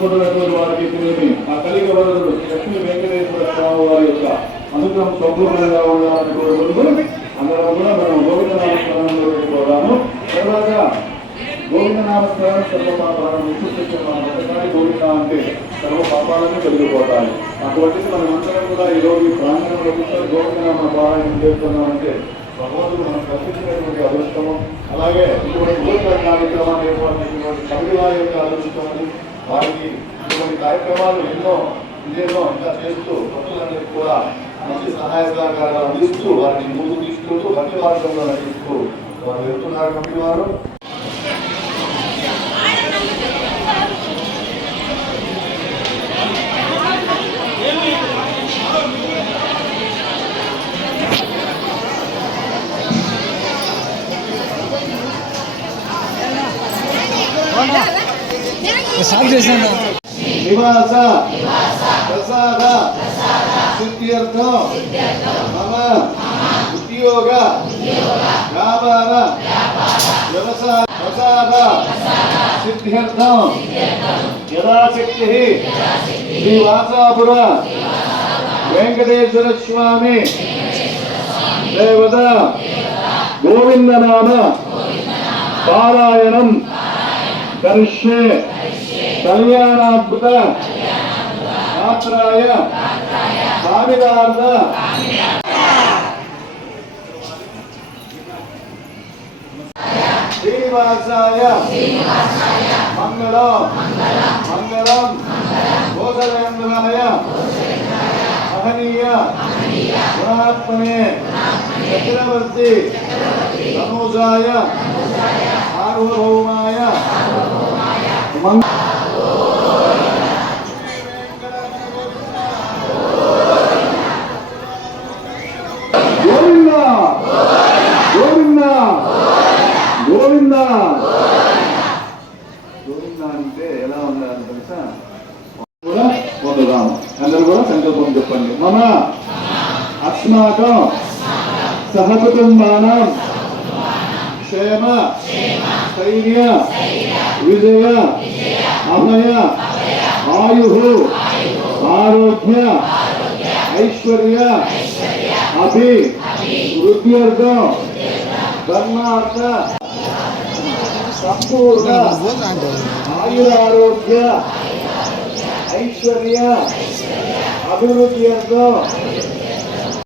పుట్టినటువంటి వారికి తెలియని ఆ కలిగ వరదుడు లక్ష్మి వెంకటేశ్వర స్వామి వారి యొక్క అనుగ్రహం సంపూర్ణంగా ఉండాలని కోరుకుంటూ అందులో కూడా మనం గోవిందనామ స్మరణలో తర్వాత గోవిందనామ సర్వపాపాలను విశ్వసించాలి గోవింద అంటే సర్వ పాపాలను తొలగిపోతాయి అటువంటిది మనమందరం కూడా ఈరోజు ప్రాంగణంలో కూడా గోవిందనామ పారాయణం చేస్తున్నామంటే భగవంతుడు మనం కల్పించినటువంటి అదృష్టము. అలాగే ఇటువంటి కార్యక్రమాన్ని ఏర్పాటు చేసినటువంటి కవిలా యొక్క అదృష్టమని వారికి ఇటువంటి కార్యక్రమాలు ఎన్నో విజయంలో ఇంకా చేస్తూ భక్తులందరికీ కూడా మంచి సహాయ సహకారాలు అందిస్తూ వారిని ముందుకు తీసుకుంటూ భక్తి మార్గంలో నడిపిస్తూ వారు వెళ్తున్నారు కమిటీ వారు సాగు చేశాను. నివాస ప్రసాద సిద్ధ్యర్థం మమ ఉద్యోగ వ్యాపార వ్యవసాయ ప్రసాద సిద్ధ్యర్థం యథాశక్తి శ్రీవాసాపుర వెంకటేశ్వర స్వామి దేవత గోవిందనామ పారాయణం. కరిష్యే కళ్యాణాద్భుత. మాత్రాయ కామిదార్థ శ్రీనివాసాయ. మంగళం. మంగళం. గోసలేంద్రాయ మహనీయ. గుణాత్మనే చక్రవర్తి. తనూజాయ సార్వభౌమాయ గోవింద గోవింద గోవింద గోవింద అంటే ఎలా ఉండాలి తెలుసా కూడా పొందుదాం అందరూ కూడా సంకల్పం చెప్పండి మమ అస్మాకం సహకుటుంబానం क्षेम सैन्य विजय अभय आयु आरोग्य ऐश्वर्य अभि वृद्धियर्ग धर्मार्थ आरोग्य ऐश्वर्य अभिवृद्धियर्ग